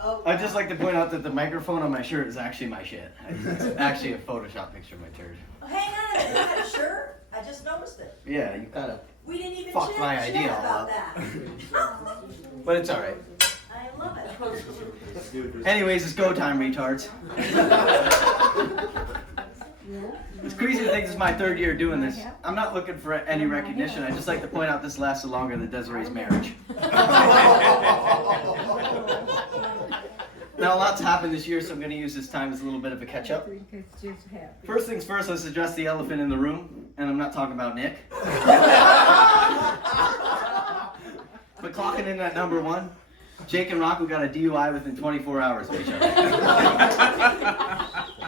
Oh. I'd just like to point out that the microphone on my shirt is actually my shit. It's actually a Photoshop picture of my turd. Hang on a minute, you had a shirt? I just noticed it. Yeah, you kind of We didn't even fucked chat my idea all about up. that. But it's alright. I love it. Anyways, it's go time, retards. It's crazy to think this is my third year doing this. I'm not looking for any recognition. I just like to point out this lasted longer than Desiree's marriage. Now, a lot's happened this year, so I'm going to use this time as a little bit of a catch-up. First things first, let's address the elephant in the room, and I'm not talking about Nick. But clocking in at number one, Jake and Rocco got a DUI within 24 hours of each other.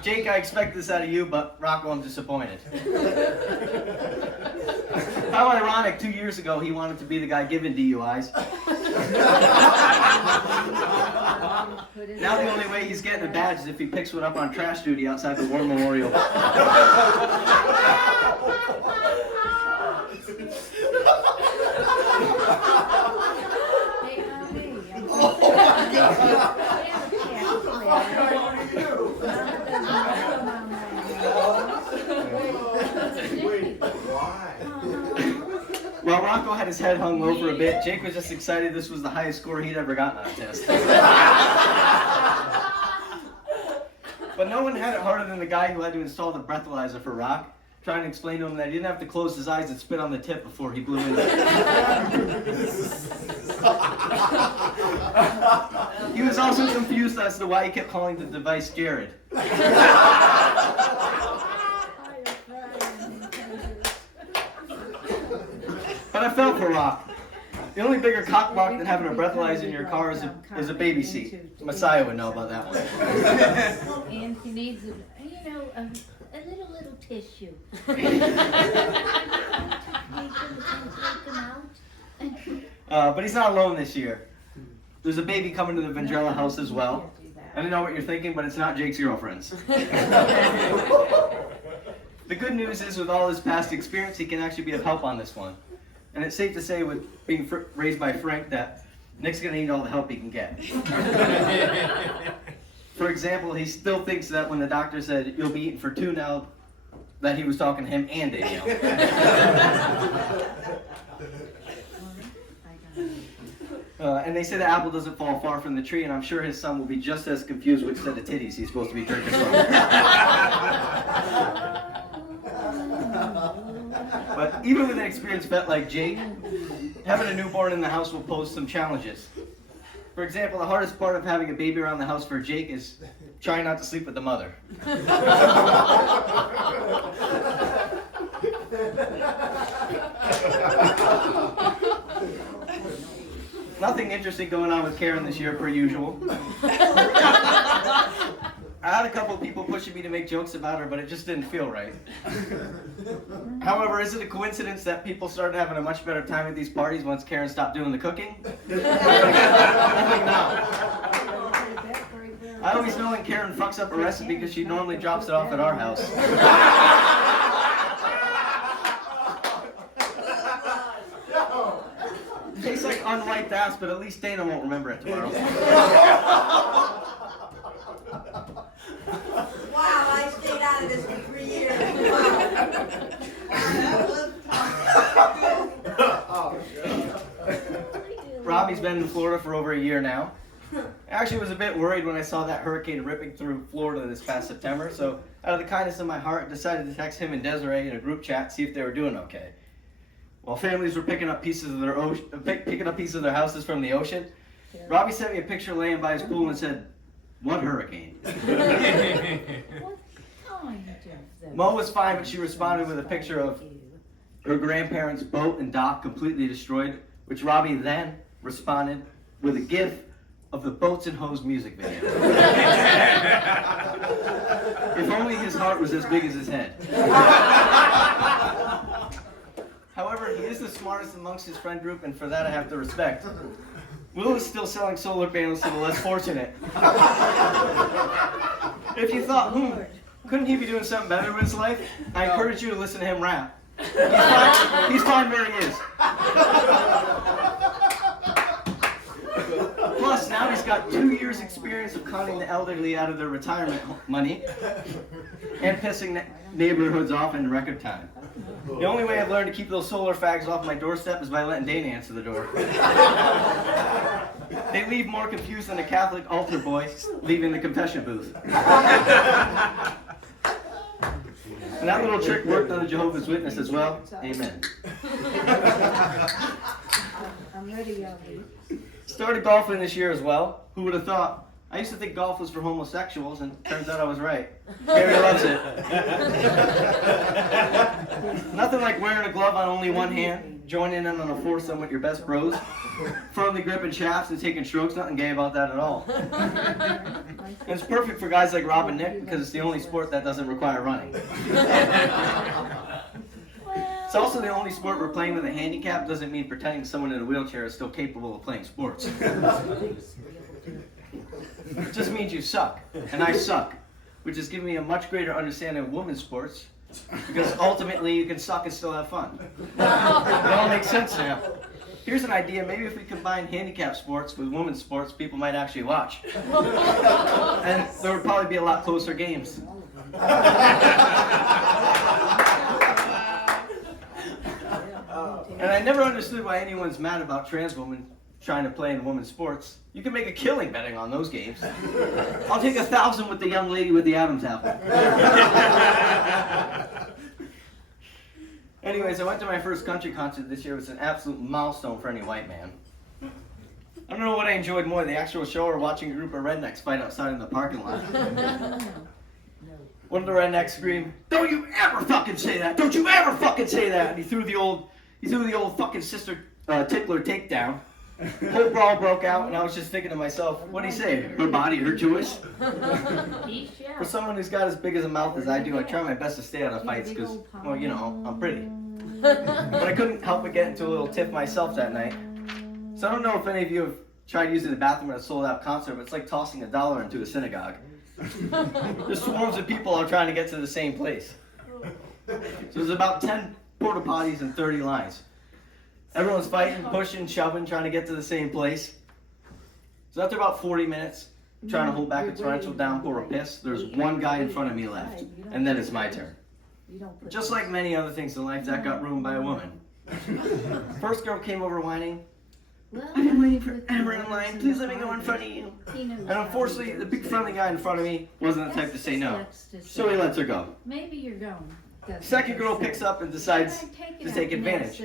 Jake, I expect this out of you, but Rocco, I'm disappointed. How ironic, 2 years ago he wanted to be the guy giving DUIs. Now the only way he's getting a badge is if he picks one up on trash duty outside the War Memorial. Oh my God! Wait, why? While Rocco had his head hung low for a bit, Jake was just excited this was the highest score he'd ever gotten on a test. But no one had it harder than the guy who had to install the breathalyzer for Rock, trying to explain to him that he didn't have to close his eyes and spit on the tip before he blew in. He was also confused as to why he kept calling the device Jared. But I felt for Rock. The only bigger cockblock than having a breathalyzer in your car is a baby seat. Messiah would know about that one. And he needs, a little tissue. But he's not alone this year. There's a baby coming to the Vendrella house as well. I don't know what you're thinking, but it's not Jake's girlfriend's. The good news is, with all his past experience, he can actually be of help on this one. And it's safe to say, with being raised by Frank, that Nick's going to need all the help he can get. For example, he still thinks that when the doctor said, "You'll be eating for two now," that he was talking to him and Danielle. And they say the apple doesn't fall far from the tree, and I'm sure his son will be just as confused which set of titties he's supposed to be drinking from. But even with an experienced vet like Jake, having a newborn in the house will pose some challenges. For example, the hardest part of having a baby around the house for Jake is trying not to sleep with the mother. Nothing interesting going on with Karen this year, per usual. I had a couple of people pushing me to make jokes about her, but it just didn't feel right. However, is it a coincidence that people started having a much better time at these parties once Karen stopped doing the cooking? I think not. I always know when Karen fucks up a recipe because she normally drops it off at our house. It tastes like unwiped ass, but at least Dana won't remember it tomorrow. Wow, I stayed out of this for 3 years. Wow. That was tough. Robbie's been in Florida for over a year now. I actually was a bit worried when I saw that hurricane ripping through Florida this past September, so out of the kindness of my heart, I decided to text him and Desiree in a group chat, see if they were doing okay. While families were picking up pieces of their houses from the ocean, Robbie sent me a picture laying by his pool and said, "What hurricane?" Mo was fine, but she responded with a picture of her grandparents' boat and dock completely destroyed, which Robbie then responded with a gif of the Boats and Hose music video. If only his heart was as big as his head. However, he is the smartest amongst his friend group, and for that I have to respect. Will is still selling solar panels to the less fortunate. If you thought, couldn't he be doing something better with his life? I encourage you to listen to him rap. He's fine where he is. Plus, now he's got got 2 years experience of conning the elderly out of their retirement money and pissing neighborhoods off in record time. The only way I've learned to keep those solar fags off my doorstep is by letting Dana answer the door. They leave more confused than a Catholic altar boy leaving the confession booth. And that little trick worked on the Jehovah's Witness as well. Amen. I'm ready, Elvis. Started golfing this year as well. Who would have thought? I used to think golf was for homosexuals, and turns out I was right. Gary loves it. Nothing like wearing a glove on only one hand, joining in on a foursome with your best bros, firmly gripping shafts and taking strokes. Nothing gay about that at all. And it's perfect for guys like Rob and Nick because it's the only sport that doesn't require running. It's also the only sport where playing with a handicap doesn't mean pretending someone in a wheelchair is still capable of playing sports. It just means you suck, and I suck, which has given me a much greater understanding of women's sports, because ultimately you can suck and still have fun. It all makes sense now. Here's an idea: maybe if we combine handicap sports with women's sports, people might actually watch. And there would probably be a lot closer games. And I never understood why anyone's mad about trans women trying to play in women's sports. You can make a killing betting on those games. I'll take 1,000 with the young lady with the Adam's apple. Anyways, I went to my first country concert this year. It was an absolute milestone for any white man. I don't know what I enjoyed more, the actual show or watching a group of rednecks fight outside in the parking lot. One of the rednecks screamed, "Don't you ever fucking say that! Don't you ever fucking say that!" And he threw the old fucking sister tickler takedown. Whole brawl broke out, and I was just thinking to myself, what'd he say? Her body, her choice? For someone who's got as big as a mouth as I do, I try my best to stay out of fights because, well, you know, I'm pretty. But I couldn't help but get into a little tiff myself that night. So I don't know if any of you have tried using the bathroom at a sold-out concert, but it's like tossing $1 into a synagogue. There's swarms of people all trying to get to the same place. So there's about 10 porta potties and 30 lines. Everyone's fighting, pushing, shoving, trying to get to the same place. So after about 40 minutes, trying to hold back a torrential downpour of piss, there's one guy in front of me left, and then it's my turn. Just like many other things in life, that got ruined by a woman. First girl came over whining, "I've been waiting forever in line, please let me go in front of you." And unfortunately, the big friendly guy in front of me wasn't the type to say no, so he lets her go. Maybe you're going. Second girl picks up and decides to take advantage.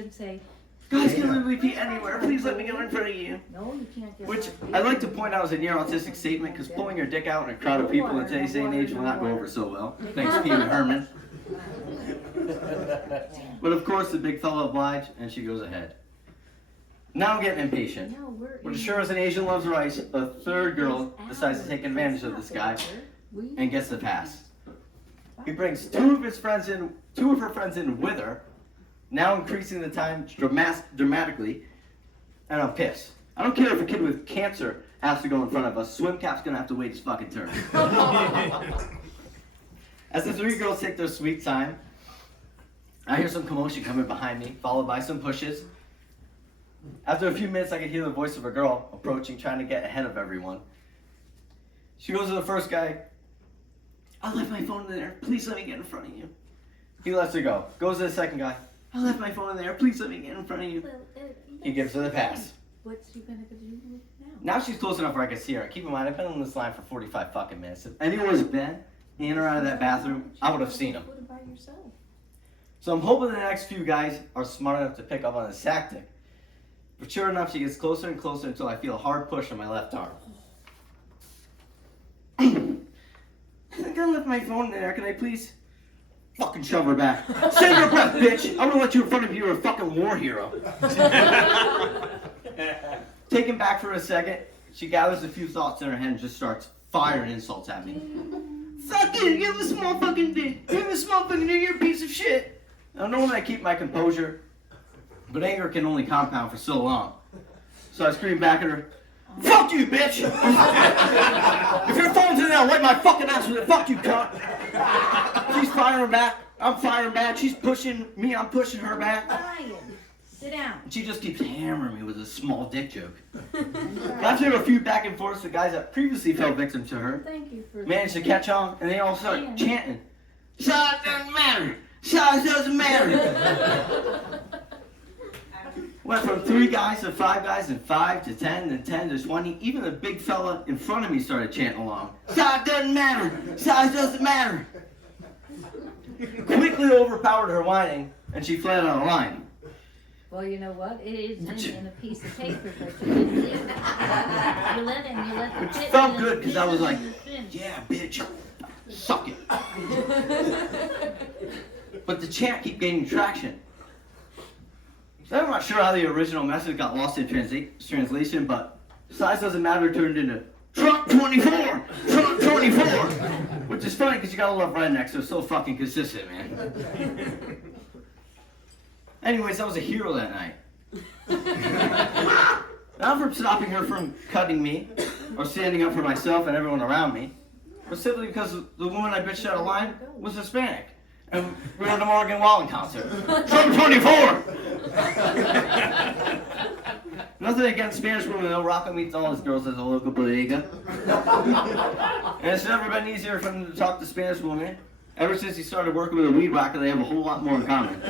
"Guys can literally pee anywhere, please let me go in front of you." No, you can't get Which I'd like to point out is a near autistic statement because pulling your dick out in a crowd of people in today's day and age will not go over so well. Thanks, Pee Wee Herman. But of course, the big fella obliged, and she goes ahead. Now I'm getting impatient. But as sure as an Asian loves rice, a third girl decides to take advantage of this guy and gets the pass. He brings two of her friends in with her, now increasing the time dramatically, and I'm pissed. I don't care if a kid with cancer has to go in front of us. Swim cap's gonna have to wait his fucking turn. As the three girls take their sweet time, I hear some commotion coming behind me, followed by some pushes. After a few minutes, I could hear the voice of a girl approaching, trying to get ahead of everyone. She goes to the first guy. "I left my phone in there. Please let me get in front of you." He lets her go. Goes to the second guy. "I left my phone in there. Please let me get in front of you." He gives her the pass. What's she gonna do now? Now she's close enough where I can see her. Keep in mind, I've been on this line for 45 fucking minutes. If anyone's been in or out of that bathroom, I would have seen him. So I'm hoping the next few guys are smart enough to pick up on this tactic. But sure enough, she gets closer and closer until I feel a hard push on my left arm. "I think I left my phone in there. Can I please?" Fucking shove her back. "Save your breath, bitch! I'm gonna let you in front of you. You're a fucking war hero." Taken back for a second, she gathers a few thoughts in her head and just starts firing insults at me. "Fuck you! You have a small fucking dick! You have a small fucking dick! You're a piece of shit!" Now, normally I keep my composure, but anger can only compound for so long. So I scream back at her, "Fuck you, bitch! If your phone's in there, I'll wipe my fucking ass with it. Fuck you, cunt!" She's firing back. I'm firing back. She's pushing me. I'm pushing her back. Sit down. And she just keeps hammering me with a small dick joke. After a few back and forths, the guys that previously fell victim to her Thank you for. managed to catch on, and they all started chanting, "Size doesn't matter. Size doesn't matter." Went from 3 guys to 5 guys, and 5 to 10, and 10 to 20. Even the big fella in front of me started chanting along. Size doesn't matter. Size doesn't matter. Quickly overpowered her whining, and she fled on a line. Well, you know what? It is in a piece of paper, but you didn't see it. You let the Which kitten felt in good, 'cause I was like, the fin. "Yeah, bitch. Suck it." But the chant kept gaining traction. So I'm not sure how the original message got lost in translation, but size doesn't matter turned into Trump 24, Trump 24, which is funny because you gotta love rednecks. They're so fucking consistent, man. Anyways, I was a hero that night. Not from stopping her from cutting me or standing up for myself and everyone around me, but simply because the woman I bitched out of line was Hispanic. And we were at the Morgan Wallen concert. Trump 24! Nothing against Spanish women, though. Rocco meets all his girls at the local bodega. And it's never been easier for him to talk to Spanish women. Ever since he started working with a weed whacker, they have a whole lot more in common.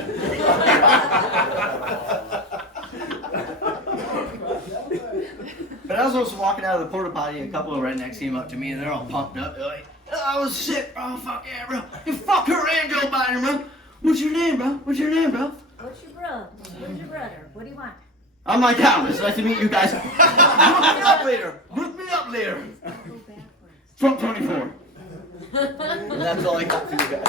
But I was also walking out of the porta potty, and a couple of rednecks came up to me, and they're all pumped up. They're like, "Oh, I was sick, bro. Fuck yeah, bro. You fuck her and Joe Biden, bro. What's your name, bro? What's your name, bro?" What's your brother? Who's your brother? What do you want? I'm Mike Howard. It's nice to meet you guys. Look me up later. Look me up later. Go backwards. Trump 24. And that's all I got for you guys.